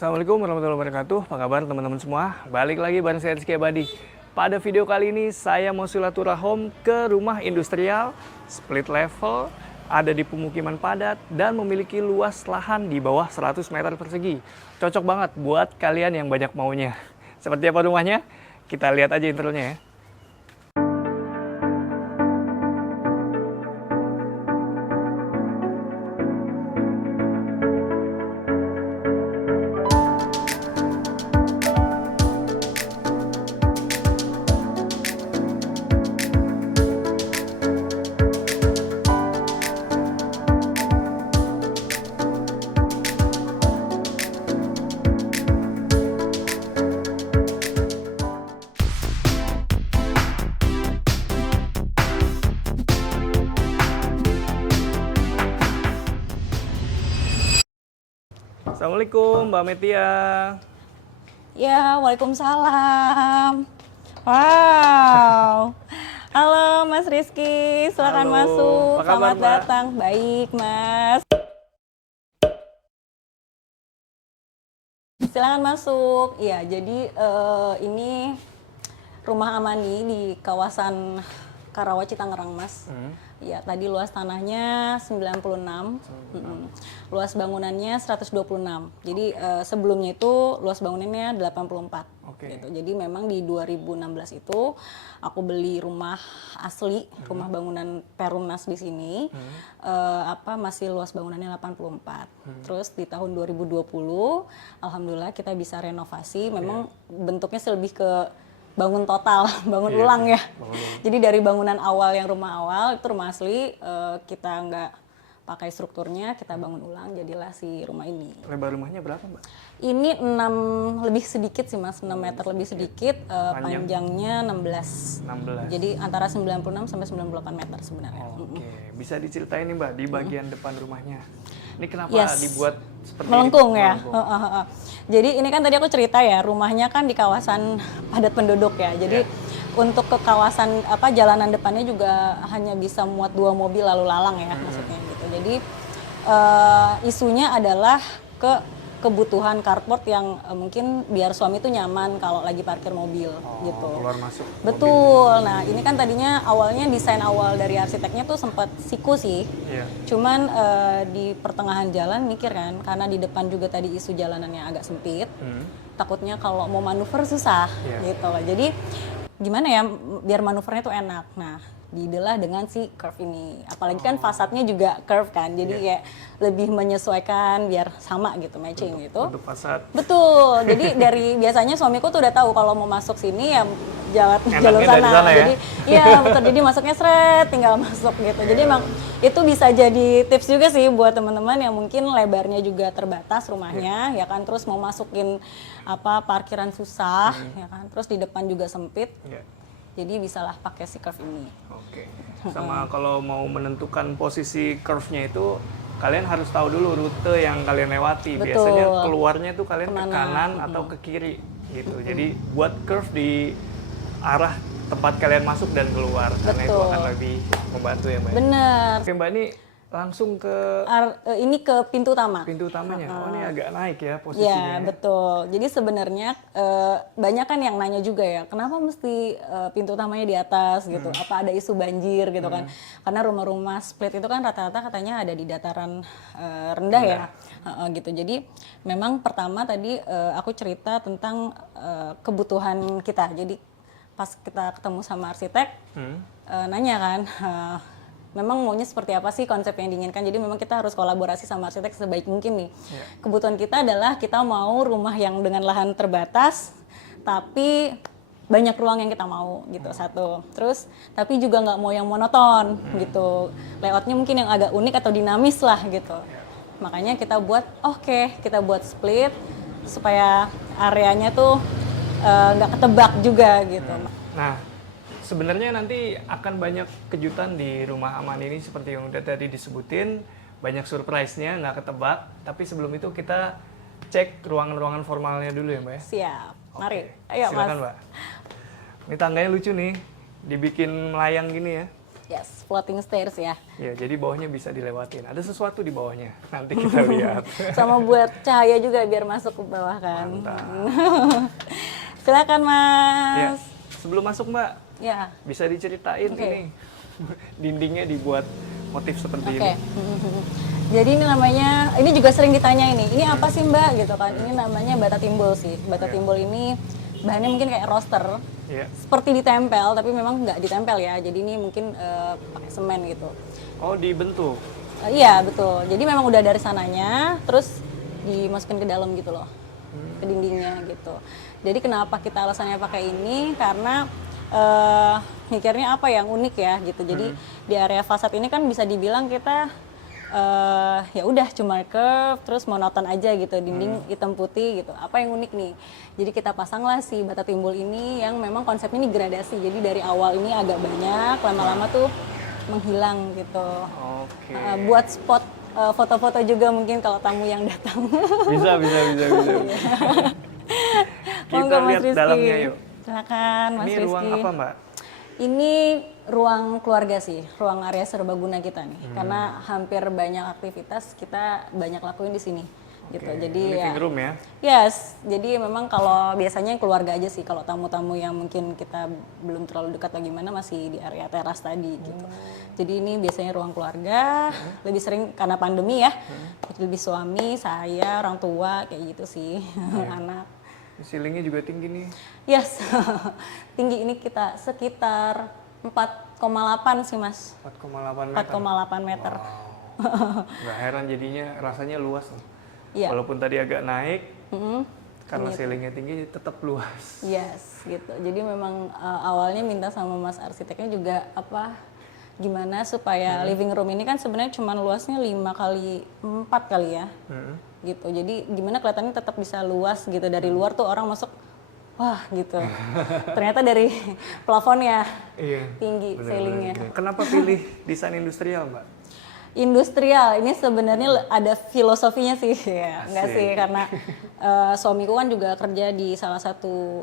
Assalamualaikum warahmatullahi wabarakatuh. Apa kabar teman-teman semua? Balik lagi bareng saya Rizky Abadi. Pada video kali ini saya mau silaturahim ke rumah industrial, split level, ada di pemukiman padat dan memiliki luas lahan di bawah 100 meter persegi. Cocok banget buat kalian yang banyak maunya. Seperti apa rumahnya? Kita lihat aja intronya ya. Assalamualaikum Mbak Metia. Ya, waalaikumsalam. Wow. Halo Mas Rizky, silakan Halo, masuk. apa kabar, Selamat Mbak? datang. Baik, Mas. Silakan masuk. Ya, jadi ini Rumah Amani di kawasan Karawaci, Tangerang, Mas. Ya, tadi luas tanahnya 96, luas bangunannya 126. Jadi sebelumnya itu luas bangunannya 84. Oke. Gitu. Jadi memang di 2016 itu aku beli rumah asli, rumah bangunan Perumnas di sini, masih luas bangunannya 84. Terus di tahun 2020, alhamdulillah kita bisa renovasi. Memang bentuknya sih lebih ke bangun total, bangun ulang ya. Jadi dari bangunan awal yang rumah awal itu rumah asli, kita nggak pakai strukturnya, kita bangun ulang, jadilah si rumah ini. Lebar rumahnya berapa, Mbak? Ini 6 lebih sedikit sih Mas, 6 meter lebih sedikit, panjangnya 16. 16. Jadi antara 96 sampai 98 meter sebenarnya. Oke, bisa diceritain nih Mbak di bagian depan rumahnya. Ini kenapa Yes. dibuat seperti Melengkung ini? ya. Jadi ini kan tadi aku cerita ya, rumahnya kan di kawasan padat penduduk ya. Jadi untuk ke kawasan jalanan depannya juga hanya bisa muat 2 mobil lalu lalang ya, maksudnya gitu. Jadi isunya adalah kebutuhan carport yang mungkin biar suami tuh nyaman kalau lagi parkir mobil gitu. Keluar masuk. Betul. Nah, ini kan tadinya awalnya desain awal dari arsiteknya tuh sempat siku sih. Iya. Cuman di pertengahan jalan mikir kan, karena di depan juga tadi isu jalanannya agak sempit. Takutnya kalau mau manuver susah gitu loh. Jadi gimana ya biar manuvernya tuh enak. Nah, diidelah dengan si curve ini. Apalagi kan fasadnya juga curve kan. Jadi kayak lebih menyesuaikan biar sama gitu, matching gitu. Untuk fasad. Betul. Jadi dari biasanya suamiku tuh udah tahu kalau mau masuk sini ya jalur Enaknya sana. dari sana ya? Jadi iya betul. Jadi masuknya seret tinggal masuk gitu. Jadi emang itu bisa jadi tips juga sih buat teman-teman yang mungkin lebarnya juga terbatas rumahnya ya kan, terus mau masukin parkiran susah ya kan. Terus di depan juga sempit. Jadi bisalah pakai si curve ini. Oke. Sama kalau mau menentukan posisi curve-nya itu kalian harus tahu dulu rute yang kalian lewati. Betul. Biasanya keluarnya tuh kalian ke Kemana? kanan atau ke kiri gitu. Jadi buat curve di arah tempat kalian masuk dan keluar karena itu akan lebih membantu ya, Mbak. Bener. Oke, Mbak, ini langsung ke Ini ke pintu utama. pintu utamanya. Oh, ini agak naik ya Ya, posisinya. betul. Jadi sebenarnya banyak kan yang nanya juga ya, kenapa mesti pintu utamanya di atas gitu? Apa ada isu banjir gitu kan? Karena rumah-rumah split itu kan rata-rata katanya ada di dataran rendah ya, gitu. Jadi memang pertama tadi aku cerita tentang kebutuhan kita. Jadi pas kita ketemu sama arsitek, nanya kan. Memang maunya seperti apa sih konsep yang diinginkan. Jadi memang kita harus kolaborasi sama arsitek sebaik mungkin nih. Kebutuhan kita adalah kita mau rumah yang dengan lahan terbatas, tapi banyak ruang yang kita mau gitu, satu. Terus tapi juga nggak mau yang monoton gitu. Layoutnya mungkin yang agak unik atau dinamis lah gitu. Makanya kita buat kita buat split supaya areanya tuh nggak ketebak juga gitu. Nah, sebenarnya nanti akan banyak kejutan di Rumah Aman ini seperti yang udah tadi disebutin, banyak surprise-nya, nggak ketebak. Tapi sebelum itu kita cek ruangan-ruangan formalnya dulu ya, Mbak ya? Siap, mari. Ayo Silakan, Mas. Mbak. Ini tangganya lucu nih, dibikin melayang gini ya. Yes, floating stairs ya. Ya, jadi bawahnya bisa dilewatin. Ada sesuatu di bawahnya. Nanti kita lihat. Sama buat cahaya juga biar masuk ke bawah kan. Mantap. Silakan Ya, Mas. sebelum masuk Mbak, Ya. bisa diceritain Oke. ini dindingnya dibuat motif seperti Oke. ini. Jadi ini namanya, ini juga sering ditanya ini apa sih Mbak gitu kan? Ini namanya bata timbul sih. Bata Iya. timbul ini bahannya mungkin kayak roster, Iya. seperti ditempel tapi memang nggak ditempel ya. Jadi ini mungkin pakai semen gitu. Oh, dibentuk. Iya betul. Jadi memang udah dari sananya, terus dimasukin ke dalam gitu loh, ke dindingnya gitu. Jadi kenapa kita alasannya pakai ini? Karena mikirnya apa yang unik ya gitu. Jadi di area fasad ini kan bisa dibilang kita ya udah cuma curve terus monoton aja gitu, dinding hitam putih gitu. Apa yang unik nih? Jadi kita pasanglah si bata timbul ini yang memang konsepnya ini gradasi. Jadi dari awal ini agak banyak, lama-lama tuh menghilang gitu. Oke. Buat spot foto-foto juga mungkin kalau tamu yang datang. Bisa. Kita Monggo, Mas lihat Rizky. dalamnya yuk. Silakan Mas Ini Rizky. ruang apa Mbak? Ini ruang keluarga sih, ruang area serbaguna kita nih. Karena hampir banyak aktivitas kita banyak lakuin di sini. Gitu. Oke, Jadi living ya. room ya? Yes, jadi memang kalau biasanya keluarga aja sih. Kalau tamu-tamu yang mungkin kita belum terlalu dekat atau gimana masih di area teras tadi gitu. Jadi ini biasanya ruang keluarga, lebih sering karena pandemi ya. Lebih suami, saya, orang tua kayak gitu sih, anak. Ceilingnya juga tinggi nih. Yes, tinggi ini kita sekitar 4,8 sih Mas. 4,8 meter. 4,8 meter. Wow. Nggak heran jadinya rasanya luas nih. Iya. Walaupun tadi agak naik, Mm-mm. karena ceilingnya tinggi tetap luas. Yes, gitu. Jadi memang awalnya minta sama Mas arsiteknya juga gimana supaya living room ini kan sebenarnya cuma luasnya 5 kali 4 kali ya. Gitu. Jadi gimana kelihatannya tetap bisa luas gitu, dari luar tuh orang masuk wah gitu. Ternyata dari plafonnya Iya. tinggi ceilingnya. Kenapa pilih desain industrial Mbak? Industrial ini sebenarnya ada filosofinya sih ya, enggak Asik. sih karena suamiku kan juga kerja di salah satu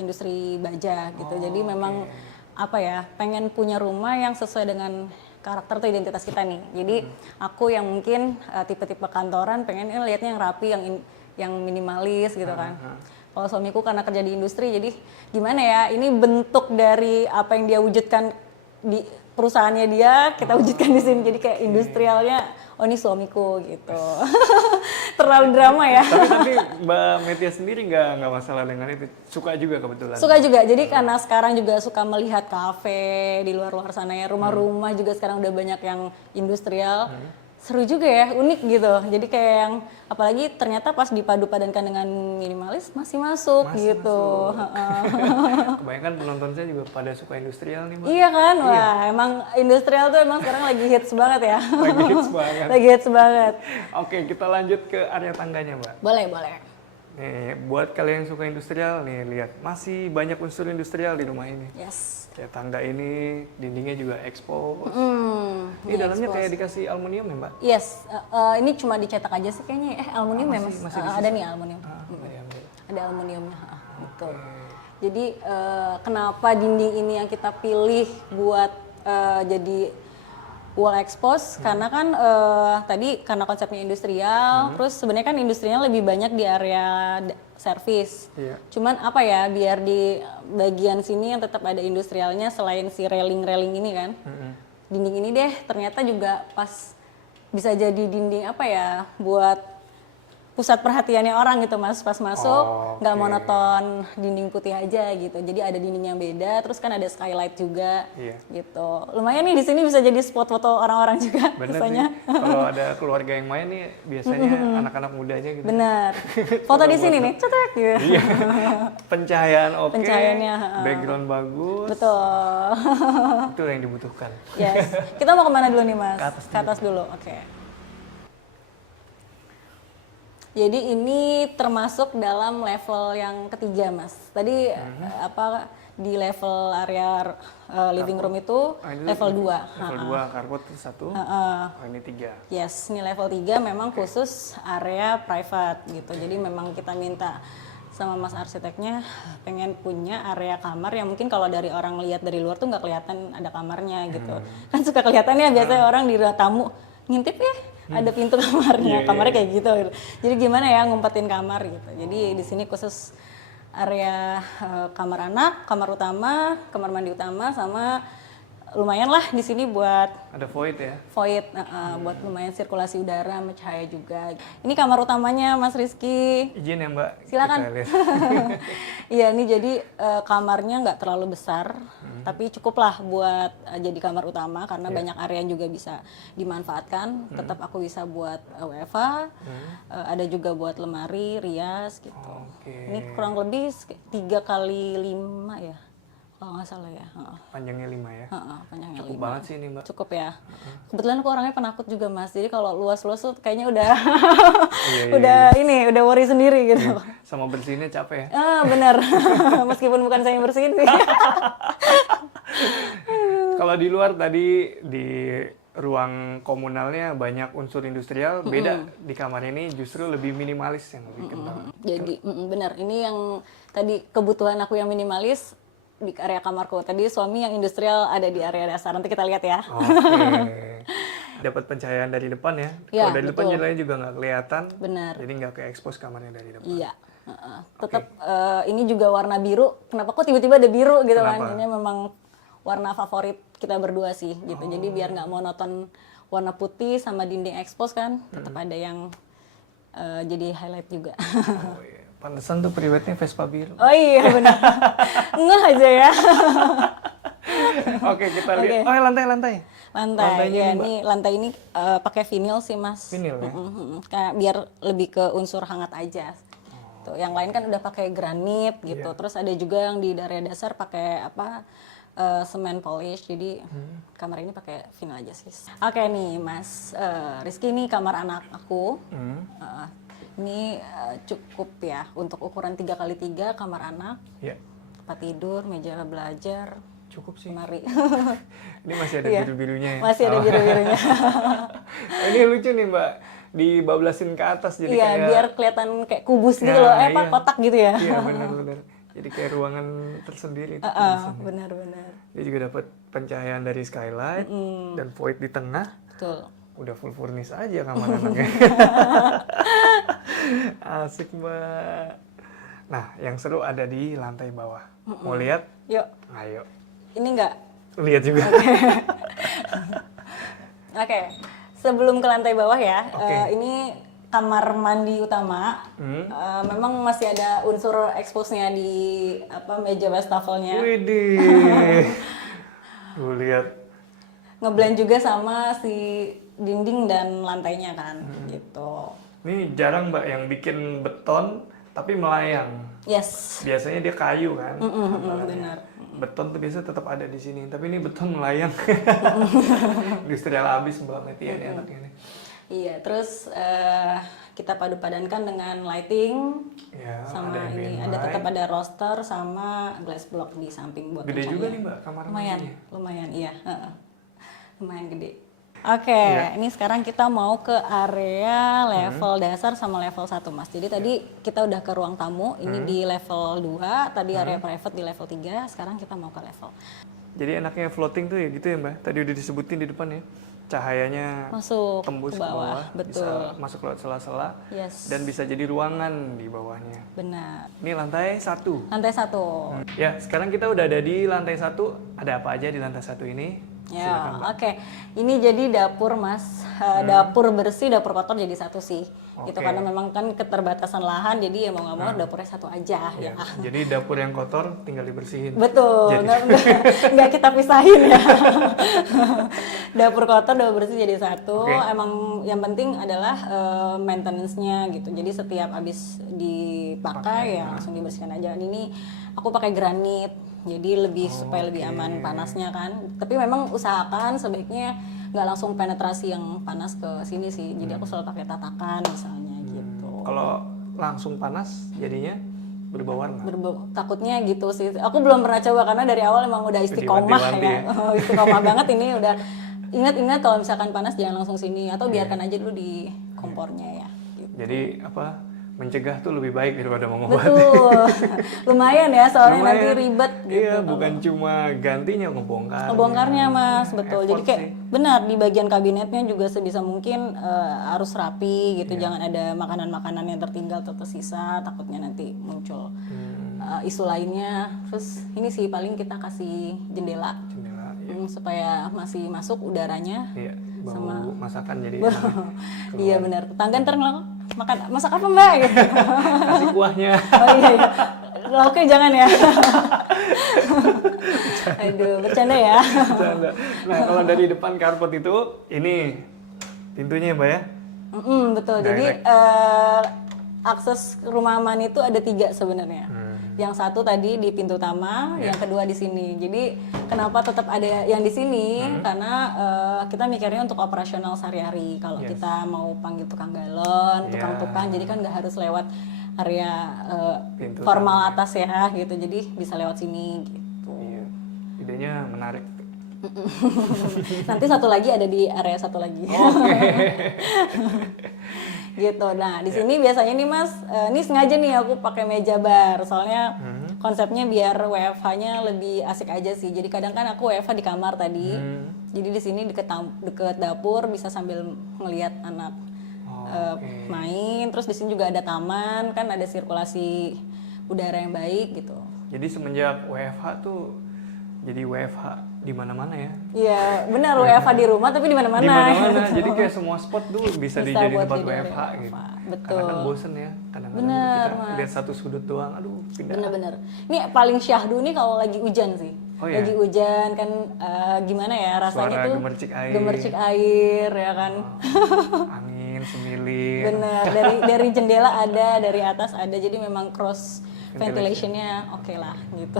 industri baja gitu. Jadi memang pengen punya rumah yang sesuai dengan karakter atau identitas kita nih. Jadi aku yang mungkin tipe-tipe kantoran pengen lihatnya yang rapi, yang minimalis gitu kan. Kalau suamiku karena kerja di industri, jadi gimana ya? Ini bentuk dari apa yang dia wujudkan di perusahaannya dia, kita wujudkan di sini. Jadi kayak industrialnya, oh ini suamiku gitu. Terlalu drama ya. Tapi Mbak Metia sendiri nggak masalah dengan itu, suka juga kebetulan. Suka juga, jadi karena sekarang juga suka melihat kafe di luar-luar sana ya, rumah-rumah juga sekarang udah banyak yang industrial. Seru juga ya, unik gitu. Jadi kayak yang, apalagi ternyata pas dipadu-padankan dengan minimalis masih masuk gitu. Kebanyakan penonton saya juga pada suka industrial nih Mbak. Iya kan, wah emang industrial tuh emang sekarang lagi hits banget ya. Lagi hits banget. Lagi hits banget. Oke, kita lanjut ke area tangganya Mbak. Boleh, boleh. Nih, buat kalian yang suka industrial, nih lihat masih banyak unsur industrial di rumah ini. Yes. Kayak tangga ini, dindingnya juga expose. Ini Iya, dalamnya kayak dikasih aluminium ya Mbak? Yes, ini cuma dicetak aja sih kayaknya. Aluminium ya mas? masih Ada nih aluminium. Iya, Mbak. Ada aluminiumnya, betul. Jadi kenapa dinding ini yang kita pilih buat jadi wall expose? Karena kan tadi karena konsepnya industrial, terus sebenarnya kan industrinya lebih banyak di area service. Iya. Cuman biar di bagian sini yang tetap ada industrialnya selain si railing-railing ini kan. Dinding ini deh ternyata juga pas bisa jadi dinding buat pusat perhatiannya orang gitu mas, pas masuk nggak monoton dinding putih aja gitu, jadi ada dinding yang beda, terus kan ada skylight juga. Gitu, lumayan nih di sini bisa jadi spot foto orang-orang juga. Bener biasanya. sih, kalau ada keluarga yang main nih biasanya anak-anak mudanya gitu. Bener, foto di sini nih, cetek gitu. Iya. Pencahayaan oke, Pencahayaannya, background bagus, Betul. itu yang dibutuhkan. Yes, kita mau kemana dulu nih mas? Ke atas dulu, oke. Jadi ini termasuk dalam level yang ketiga mas. Tadi di level area living room itu level 2. Level 2, carport itu 1, ini 3. Yes, ini level 3 memang khusus area private gitu. Jadi memang kita minta sama mas arsiteknya pengen punya area kamar yang mungkin kalau dari orang lihat dari luar tuh nggak kelihatan ada kamarnya gitu. Kan suka kelihatan ya biasanya orang di ruang tamu ngintip ya ada pintu kamarnya, kamarnya kayak gitu. Jadi gimana ya ngumpetin kamar gitu. Jadi di sini khusus area kamar anak, kamar utama, kamar mandi utama, sama lumayan lah di sini buat Ada void ya? void, buat lumayan sirkulasi udara sama cahaya juga. Ini kamar utamanya Mas Rizky. Izin ya Mbak. Silakan. Kita lihat. Iya, ini jadi kamarnya nggak terlalu besar, tapi cukup lah buat jadi kamar utama karena banyak area yang juga bisa dimanfaatkan. Tetap aku bisa buat WFH, ada juga buat lemari, rias gitu. Oke. Ini kurang lebih 3x5 ya, kalau nggak salah ya. Panjangnya 5 ya? Panjangnya Cukup 5. banget sih ini Mbak. Cukup ya. Kebetulan aku orangnya penakut juga Mas. Jadi kalau luas-luas tuh kayaknya udah udah worry sendiri gitu. Sama bersihnya capek ya? Benar. Meskipun bukan saya yang bersihin sih. Kalau di luar tadi di ruang komunalnya banyak unsur industrial, beda di kamar ini justru lebih minimalis yang lebih kental. Jadi benar. Ini yang tadi kebutuhan aku yang minimalis di area kamarku. Tadi suami yang industrial ada di area dasar. Nanti kita lihat ya. Oke. Dapat pencahayaan dari depan ya? Ya, Kalau dari depan betul. jendelanya juga nggak kelihatan. Benar. Jadi nggak ke-expose kamarnya dari depan. Iya. Tetap ini juga warna biru. Kenapa kok tiba-tiba ada biru gitu Kenapa? kan? Ini memang warna favorit kita berdua sih gitu. Jadi biar nggak monoton warna putih sama dinding expose kan, tetap ada yang jadi highlight juga. Oh iya. Pantesan tuh priwetnya Vespa biru. Oh iya benar. Nggak aja ya. Oke, kita lihat. Oh, lantai. Lantai Lantainya ya, nih, Mbak. ini lantai ini pakai vinil sih Mas. Vinil ya? Kayak biar lebih ke unsur hangat aja. Tuh, yang lain kan udah pakai granit gitu. Terus ada juga yang di area dasar pakai semen polish. Jadi kamar ini pakai vinil aja sih. Oke nih Mas Rizky, ini kamar anak aku. Ini cukup ya untuk ukuran 3x3 kamar anak. Iya. Tempat tidur, meja belajar, Cukup sih. lemari. Ini masih ada biru-birunya ya? Masih ada biru-birunya. Ini lucu nih Mbak, dibablasin ke atas jadi Iya, kayak... biar kelihatan kayak kubus gitu Nah, loh, iya. kotak gitu ya. Iya benar. Jadi kayak ruangan tersendiri. Benar-benar. Dia juga dapat pencahayaan dari skylight dan void di tengah. Betul. Udah full furnish aja kamar anaknya. Asik Mbak. Nah, yang seru ada di lantai bawah. Mau lihat? Yuk, Ayo. ini enggak? Lihat juga. Oke, sebelum ke lantai bawah ya, Oke. ini kamar mandi utama. Memang masih ada unsur expose-nya di meja wastafelnya. Widih. Tuh lihat. Ngeblend juga sama si dinding dan lantainya kan, gitu. Ini jarang Mbak yang bikin beton tapi melayang. Yes. Biasanya dia kayu kan. Benar. Beton tuh biasa tetap ada di sini, tapi ini beton melayang. Industrial abis Mbak Meti ini anaknya nih. Iya, terus kita padu-padankan dengan lighting. Ya, Sama ada ini ambient ada light. tetap ada roster sama glass block di samping buat Gede juga pencahayaan. nih Mbak kamar Lumayan, mandinya. lumayan iya. Lumayan gede. Oke, ini sekarang kita mau ke area level dasar sama level 1 Mas. Jadi tadi kita udah ke ruang tamu, ini di level 2, tadi area private di level 3, sekarang kita mau ke level. Jadi enaknya floating tuh ya gitu ya Mbak. Tadi udah disebutin di depan ya. Cahayanya Masuk tembus ke ke bawah, betul. bisa masuk lewat sela-sela Yes. dan bisa jadi ruangan di bawahnya. Benar. Ini lantai 1. Lantai 1. Ya, sekarang kita udah ada di lantai 1. Ada apa aja di lantai 1 ini? Ya, oke. Ini jadi dapur Mas, dapur bersih, dapur kotor jadi satu sih. Gitu Oke. karena memang kan keterbatasan lahan, jadi ya mau nggak mau dapurnya satu aja ya. Jadi dapur yang kotor tinggal dibersihin. Betul, Jadi- nggak kita pisahin ya. Dapur kotor, dapur bersih jadi satu. Oke. Emang yang penting adalah maintenance-nya gitu. Jadi setiap habis dipakai ya langsung dibersihkan aja. Ini aku pakai granit, jadi lebih supaya lebih aman panasnya kan. Tapi memang usahakan sebaiknya nggak langsung penetrasi yang panas ke sini sih. Jadi aku selalu pakai tatakan misalnya gitu. Kalau langsung panas jadinya berubah warna. Takutnya gitu sih. Aku belum pernah coba karena dari awal emang udah istiqomah Diwanti-wanti ya. Istiqomah banget ini udah ingat-ingat kalau misalkan panas jangan langsung sini atau biarkan aja dulu di kompornya ya. Gitu. Jadi apa mencegah tuh lebih baik daripada mengobati. Betul. Lumayan ya, soalnya Lumayan. nanti ribet gitu. Iya, bukan cuma gantinya, ngebongkar. Ngebongkarnya Mas, betul. Jadi Effort kayak sih. benar di bagian kabinetnya juga sebisa mungkin harus rapi gitu. Iya. Jangan ada makanan-makanan yang tertinggal atau tersisa, takutnya nanti muncul isu lainnya. Terus ini sih paling kita kasih jendela Jendela. supaya masih masuk udaranya. Iya, bau Sama- masakan jadi enak. Iya benar. Tetangga ntar ngelak, masak apa Mbak? Gitu. Kasih kuahnya. Oh iya, iya. Oke jangan ya. Aduh, bercanda ya. Bercanda. Nah, kalau dari depan karpet itu, ini pintunya ya, Mbak ya? Betul. Jadi Direct. akses rumah aman itu ada 3 sebenarnya. Yang satu tadi di pintu utama, yang kedua di sini. Jadi kenapa tetap ada yang di sini? Karena kita mikirnya untuk operasional sehari-hari. Kalau Yes. kita mau panggil tukang galon, tukang-tukang, jadi kan nggak harus lewat area Pintu formal atas ya, gitu. Jadi bisa lewat sini. Gitu. Iya. Idenya menarik. Nanti satu lagi ada di area satu lagi. Oke. Gitu. Nah, di sini biasanya nih Mas, ini sengaja nih aku pakai meja bar. Soalnya konsepnya biar WFH-nya lebih asik aja sih. Jadi kadang kan aku WFH di kamar tadi. Jadi di sini deket dapur bisa sambil ngelihat anak main. Terus di sini juga ada taman, kan ada sirkulasi udara yang baik gitu. Jadi semenjak WFH tuh jadi WFH di mana-mana ya. Iya, benar WFH di rumah tapi di mana-mana. Di mana-mana. gitu. Jadi kayak semua spot tuh bisa Bisa dijadiin buat tempat jadi WFH WFH, gitu. betul. Karena kan bosen ya. Kadang-kadang Bener, kita Mas. lihat satu sudut doang, aduh pindah. Bener-bener. Ini paling syahdu nih kalau lagi hujan sih. Oh, iya? Lagi hujan kan gimana ya rasanya Suara tuh gemercik air. gemercik air ya kan. Angin semilir. Bener, dari jendela ada, dari atas ada, jadi memang cross ventilationnya oke lah gitu.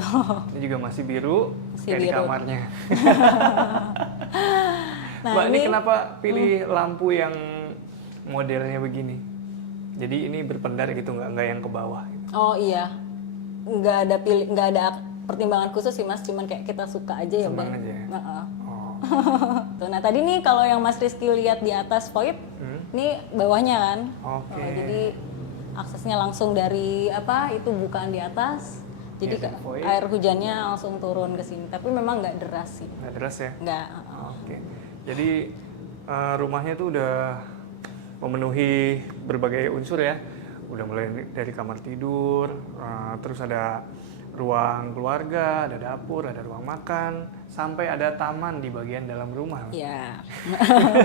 Ini juga masih biru Masih kayak di biru. kamarnya. Nah, Mbak, ini ini- kenapa pilih lampu yang modelnya begini? Jadi ini berpendar gitu, nggak yang ke bawah. Gitu. Oh iya, nggak ada pertimbangan khusus sih Mas, cuman kayak kita suka aja ya Senang Bang. aja ya? Heeh. Oh, Tuh, nah tadi nih kalau yang Mas Rizky lihat di atas void, ini bawahnya kan. Oke. Jadi aksesnya langsung dari itu bukaan di atas. Jadi Iya, dari void. air hujannya langsung turun ke sini. Tapi memang nggak deras sih. nggak deras ya? Nggak. Oke. Jadi rumahnya tuh udah memenuhi berbagai unsur ya. Udah mulai dari kamar tidur, terus ada ruang keluarga, ada dapur, ada ruang makan, sampai ada taman di bagian dalam rumah. Iya,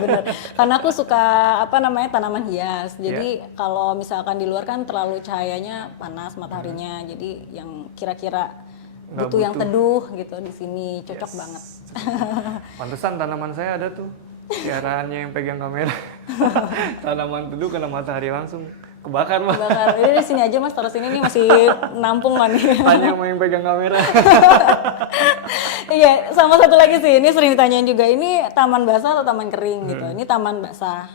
bener. Karena aku suka tanaman hias. Jadi kalau misalkan di luar kan terlalu cahayanya panas mataharinya. Jadi yang kira-kira Nggak butuh yang butuh. teduh gitu di sini cocok Yes. banget. Pantesan tanaman saya ada tuh. Siarannya yang pegang kamera. Tanaman teduh kena matahari langsung kebakar mah. Bakar. Ini di sini aja Mas, taruh sini nih masih nampung lah nih. Tanya sama yang pegang kamera. Iya, sama satu lagi sih, ini sering ditanyain juga, ini taman basah atau taman kering gitu. Ini taman basah.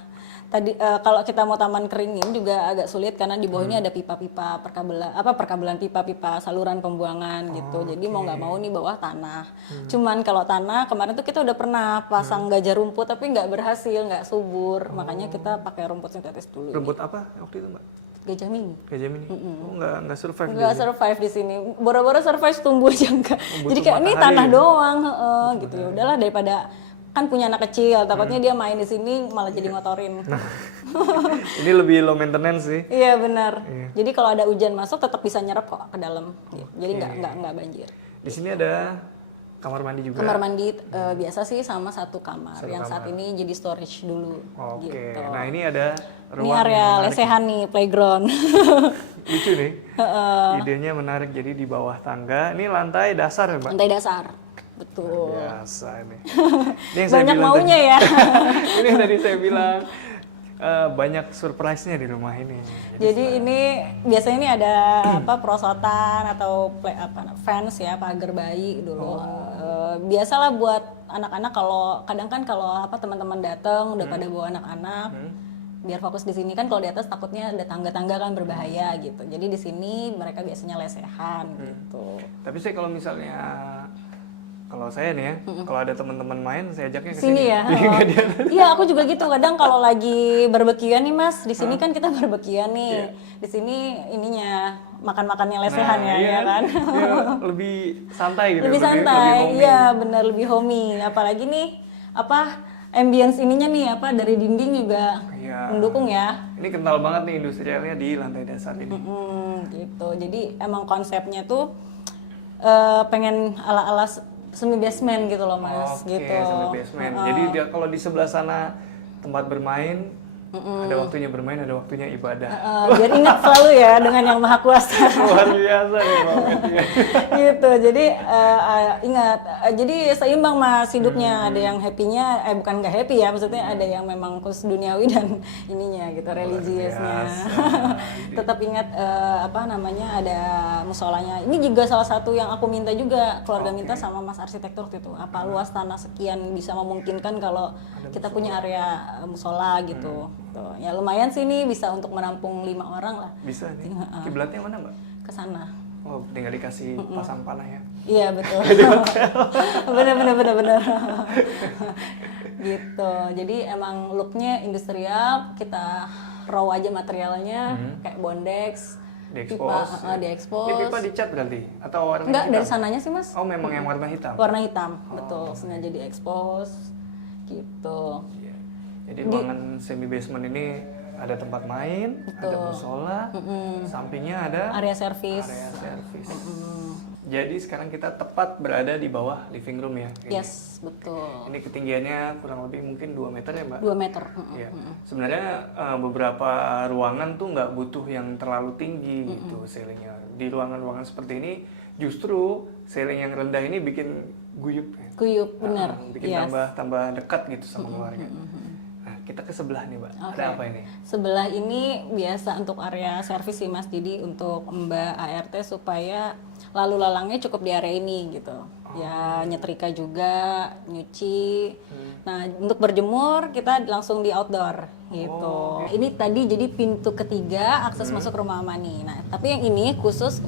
Tadi kalau kita mau taman keringin juga agak sulit karena di bawah ini ada pipa-pipa perkabelan pipa-pipa saluran pembuangan gitu. Jadi mau nggak mau nih bawah tanah. Cuman kalau tanah kemarin tuh kita udah pernah pasang gajah rumput tapi nggak berhasil, nggak subur. Makanya kita pakai rumput sintetis dulu. Rumput apa waktu itu, Mbak? Gajah mini. Gajah mini. Oh, nggak survive Nggak dia. survive di sini. Boro-boro survive tumbuh aja enggak. butuh Jadi kayak ini matahari tanah ya? doang, gitu ya. Udahlah daripada kan punya anak kecil, takutnya dia main di sini malah jadi ngotorin. Ini lebih low maintenance sih. Iya benar. Jadi kalau ada hujan masuk tetap bisa nyerap kok ke dalam. Jadi nggak banjir. Di sini ada kamar mandi juga. Kamar mandi biasa sih sama satu kamar. Satu Yang saat ini jadi storage dulu. Oke. Gitu. Nah, ini ada Ini ruang area yang menarik. lesehan nih, playground. Lucu nih. Idenya menarik. Jadi di bawah tangga, ini lantai dasar ya, Mbak? Lantai dasar. Betul. Biasa ini. Ini yang saya Banyak bilang maunya tadi. ya. Ini yang tadi saya bilang banyak surprise-nya di rumah ini. Jadi ini biasanya ini ada perosotan atau fans ya, pagar bayi dulu. Biasalah buat anak-anak kalau kadang kan kalau teman-teman datang udah pada bawa anak-anak. Biar fokus di sini kan kalau di atas takutnya ada tangga-tangga kan berbahaya gitu. Jadi di sini mereka biasanya lesehan gitu. Tapi saya kalau misalnya Kalau saya nih ya, kalau ada teman-teman main, saya ajaknya ke Sini sini. ya. Iya, aku juga gitu. Kadang kalau lagi barbekyuan nih Mas, di sini kan kita barbekyuan nih. Di sini ininya makan-makannya lesehan ya, iya ya kan? Iya, lebih santai gitu. Lebih lebih santai, homey. iya benar lebih homey. Apalagi nih apa ambience ininya nih apa dari dinding juga Iya. mendukung ya. Ini kental banget nih industrialnya di lantai dasar ini. Gitu. Jadi emang konsepnya tuh pengen ala-ala semi basement gitu loh Mas, Oke, gitu. semi basement. Jadi kalau di sebelah sana tempat bermain, ada waktunya bermain, ada waktunya ibadah. Biar ingat selalu ya dengan yang maha kuasa. Luar biasa nih banget ya. Gitu. Jadi ingat, jadi seimbang Mas hidupnya. Ada yang happy-nya, bukan nggak happy ya, maksudnya ada yang memang khusus duniawi dan ininya gitu, religiusnya. Tetap ingat apa namanya ada musolanya. Ini juga salah satu yang aku minta juga, keluarga minta sama Mas arsitektur gitu. Apa luas tanah sekian bisa memungkinkan kalau kita punya area musola gitu. Tuh, ya lumayan sih nih bisa untuk menampung 5 orang lah. Bisa nih. Kiblatnya mana, Mbak? Ke sana. Oh, tinggal dikasih pasang panah ya. Iya betul. bener. Gitu. Jadi emang looknya industrial, kita raw aja materialnya kayak bondex, pipa diekspos. Ini pipa dicat berarti atau warna Enggak, hitam? dari sananya sih Mas. Oh, memang yang warna hitam. Warna hitam, betul. Sengaja diekspos. Gitu. Iya. Jadi ruangan semi basement ini ada tempat main, ada musola, sampingnya ada Area servis. area servis. Jadi sekarang kita tepat berada di bawah living room ya. Ini. Yes, betul. Ini ketinggiannya kurang lebih mungkin 2 meter ya, Mbak? 2 meter. Iya. Sebenarnya beberapa ruangan tuh nggak butuh yang terlalu tinggi gitu ceilingnya. Di ruangan-ruangan seperti ini justru ceiling yang rendah ini bikin guyup ya. Guyup, benar. Bikin tambah dekat gitu sama keluarga. Nah, kita ke sebelah nih, Mbak. Ada apa ini? Sebelah ini biasa untuk area servis sih Mas. Jadi untuk Mbak ART supaya lalu lalangnya cukup di area ini gitu. Ya nyetrika juga, nyuci. Nah, untuk berjemur kita langsung di outdoor gitu. Ini tadi jadi pintu ketiga akses masuk rumah Amani. Nah, tapi yang ini khusus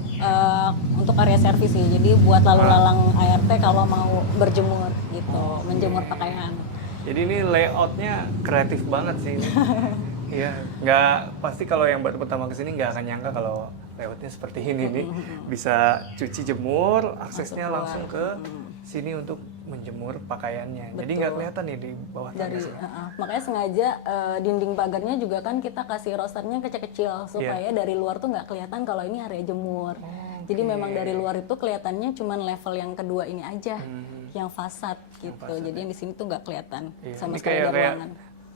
untuk area servis sih. Jadi buat lalu lalang ART kalau mau berjemur gitu, menjemur pakaian. Jadi ini layoutnya kreatif banget sih ini. Iya, nggak pasti kalau yang baru pertama kesini nggak akan nyangka kalau layoutnya seperti ini nih. Bisa cuci jemur, aksesnya langsung ke sini untuk menjemur pakaiannya. Jadi nggak kelihatan nih di bawah tangga sini. Makanya sengaja dinding pagarnya juga kan kita kasih rosternya kecil-kecil supaya dari luar tuh nggak kelihatan kalau ini area jemur. Jadi memang dari luar itu kelihatannya cuman level yang kedua ini aja, yang fasad gitu. Jadi yang di sini tuh nggak kelihatan sama sekali ada ruangan.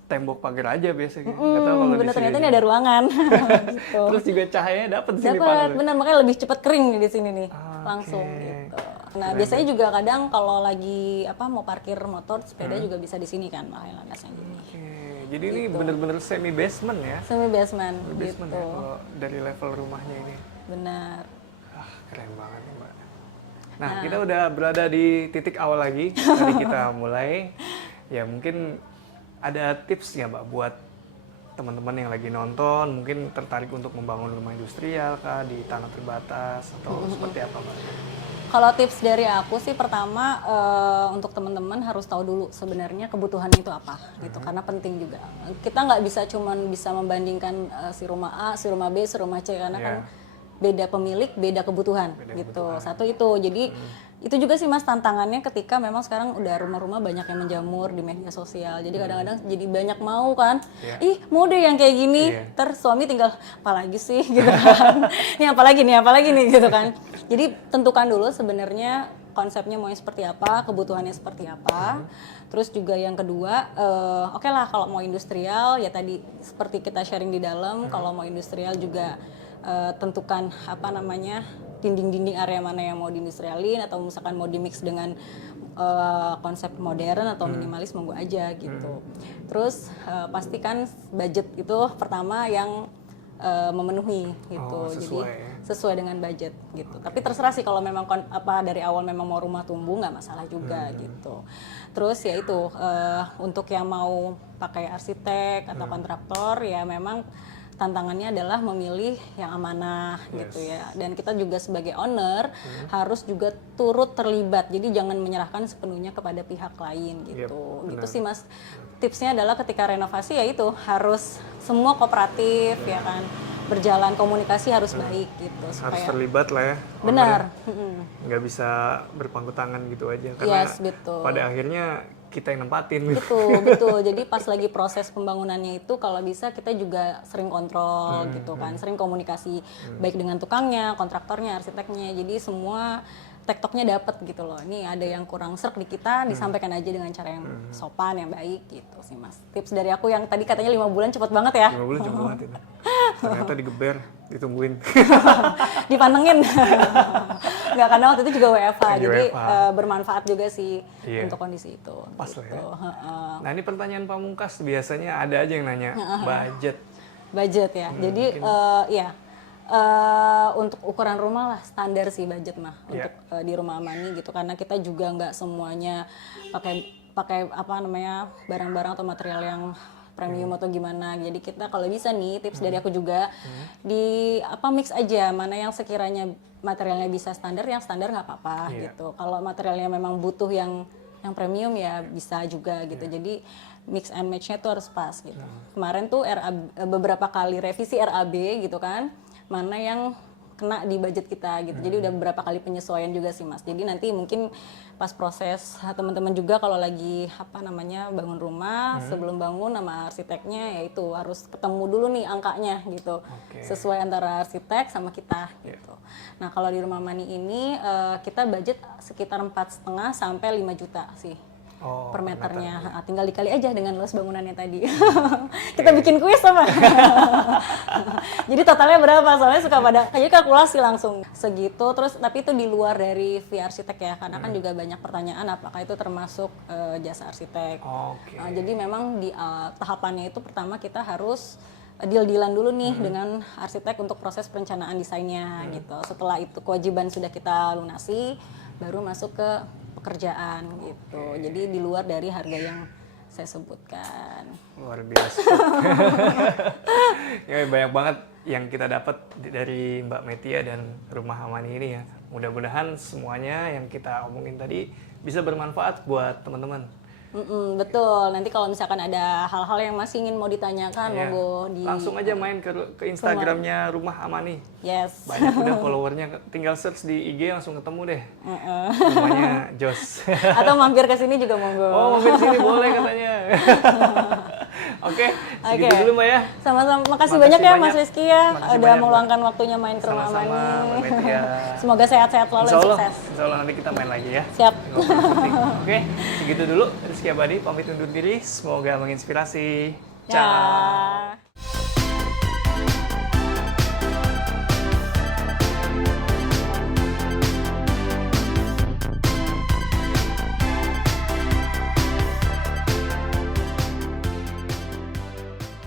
Tembok pagar aja biasanya. Nggak tahu kalau Bener, di ternyata sini. ini ada ruangan. Gitu. Terus juga cahayanya dapat di sini Dapat, bener makanya lebih cepat kering di sini nih, langsung gitu. Nah biasanya juga kadang kalau lagi mau parkir motor, sepeda juga bisa di sini kan, makanya landasan gini. Jadi ini bener-bener semi basement ya. Semi basement, Basement gitu. ya kalau dari level rumahnya ini. Benar. Keren banget nih, Mbak. Nah, kita udah berada di titik awal lagi. Tadi kita mulai. Ya mungkin ada tips ya, Mbak, buat teman-teman yang lagi nonton, mungkin tertarik untuk membangun rumah industrial kah di tanah terbatas atau seperti apa, Mbak? Kalau tips dari aku sih pertama untuk teman-teman harus tahu dulu sebenarnya kebutuhannya itu apa gitu, karena penting juga. Kita nggak bisa cuman bisa membandingkan si rumah A, si rumah B, si rumah C karena kan beda pemilik, beda kebutuhan gitu. Satu itu. Jadi itu juga sih Mas tantangannya ketika memang sekarang udah rumah-rumah banyak yang menjamur di media sosial. Jadi kadang-kadang jadi banyak mau kan. Ih, mau deh yang kayak gini. Terus suami tinggal apalagi sih gitu kan. Ini apalagi nih gitu kan. Jadi tentukan dulu sebenarnya konsepnya mau yang seperti apa, kebutuhannya seperti apa. Terus juga yang kedua, oke lah kalau mau industrial ya tadi seperti kita sharing di dalam, kalau mau industrial juga tentukan dinding-dinding area mana yang mau diindustrialin atau misalkan mau dimix dengan konsep modern atau minimalis monggo aja gitu. Terus pastikan budget itu pertama yang memenuhi gitu. Jadi sesuai dengan budget gitu. Tapi terserah sih kalau memang dari awal memang mau rumah tumbuh nggak masalah juga gitu. Terus ya itu untuk yang mau pakai arsitek atau kontraktor ya memang tantangannya adalah memilih yang amanah gitu ya. Dan kita juga sebagai owner harus juga turut terlibat. Jadi jangan menyerahkan sepenuhnya kepada pihak lain gitu. Gitu sih Mas. Tipsnya adalah ketika renovasi ya itu harus semua kooperatif ya kan. Berjalan, komunikasi harus baik gitu supaya harus terlibat lah ya. benar. Nggak bisa berpangku tangan gitu aja karena betul. pada akhirnya kita yang nempatin gitu. Betul. Jadi pas lagi proses pembangunannya itu kalau bisa kita juga sering kontrol gitu kan, sering komunikasi baik dengan tukangnya, kontraktornya, arsiteknya. Jadi semua tektoknya dapat gitu loh. Ini ada yang kurang serk di kita, disampaikan aja dengan cara yang sopan, yang baik gitu sih Mas. Tips dari aku yang tadi katanya 5 bulan cepet banget ya. 5 bulan cepet banget itu. Ternyata digeber, ditungguin. Dipantengin. Nggak, karena waktu itu juga WFH, Lagi jadi WFH. Bermanfaat juga sih untuk kondisi itu. Pas lah gitu. ya. Nah ini pertanyaan pamungkas, biasanya ada aja yang nanya budget. Budget ya, jadi untuk ukuran rumah lah standar sih budget mah untuk di Rumah Amani gitu, karena kita juga nggak semuanya pakai apa namanya barang-barang atau material yang premium atau gimana. Jadi kita kalau bisa nih tips dari aku juga mix aja mana yang sekiranya materialnya bisa standar, yang standar nggak apa-apa gitu. Kalau materialnya memang butuh yang premium ya bisa juga gitu. Jadi mix and match-nya tuh harus pas gitu. Kemarin tuh beberapa kali revisi RAB gitu kan, mana yang kena di budget kita gitu. Jadi udah beberapa kali penyesuaian juga sih Mas. Jadi nanti mungkin pas proses teman-teman juga kalau lagi bangun rumah, sebelum bangun sama arsiteknya ya itu harus ketemu dulu nih angkanya gitu. Sesuai antara arsitek sama kita gitu. Nah, kalau di Rumah Amani ini kita budget sekitar 4,5 sampai 5 juta sih. Per meternya. Tinggal dikali aja dengan luas bangunannya tadi. Kita bikin kuis sama. Jadi totalnya berapa? Soalnya suka pada jadi kalkulasi langsung segitu. Terus tapi itu di luar dari fee arsitek ya, karena kan juga banyak pertanyaan apakah itu termasuk jasa arsitek. Jadi memang di tahapannya itu pertama kita harus deal-dealan dulu nih dengan arsitek untuk proses perencanaan desainnya gitu. Setelah itu kewajiban sudah kita lunasi, baru masuk ke pekerjaan gitu. Jadi di luar dari harga yang saya sebutkan. Luar biasa. Ya banyak banget yang kita dapat dari Mbak Metia dan Rumah Amani ini ya. Mudah-mudahan semuanya yang kita omongin tadi bisa bermanfaat buat teman-teman. Betul. Nanti kalau misalkan ada hal-hal yang masih ingin mau ditanyakan, monggo langsung aja main ke Instagramnya Rumah Amani. Yes. Banyak udah followernya, tinggal search di IG langsung ketemu deh. Rumahnya Jos. Atau mampir ke sini juga monggo. Oh, mampir sini boleh katanya. Oke, segitu dulu Mbak ya. Sama-sama. Makasih banyak ya Mas Rizky ya udah meluangkan waktunya main ke Rumah Amani. Semoga sehat-sehat selalu dan sukses. Insya Allah nanti kita main lagi ya. Siap. Oke, segitu dulu. Rizky Abadi pamit undur diri. Semoga menginspirasi. Ciao.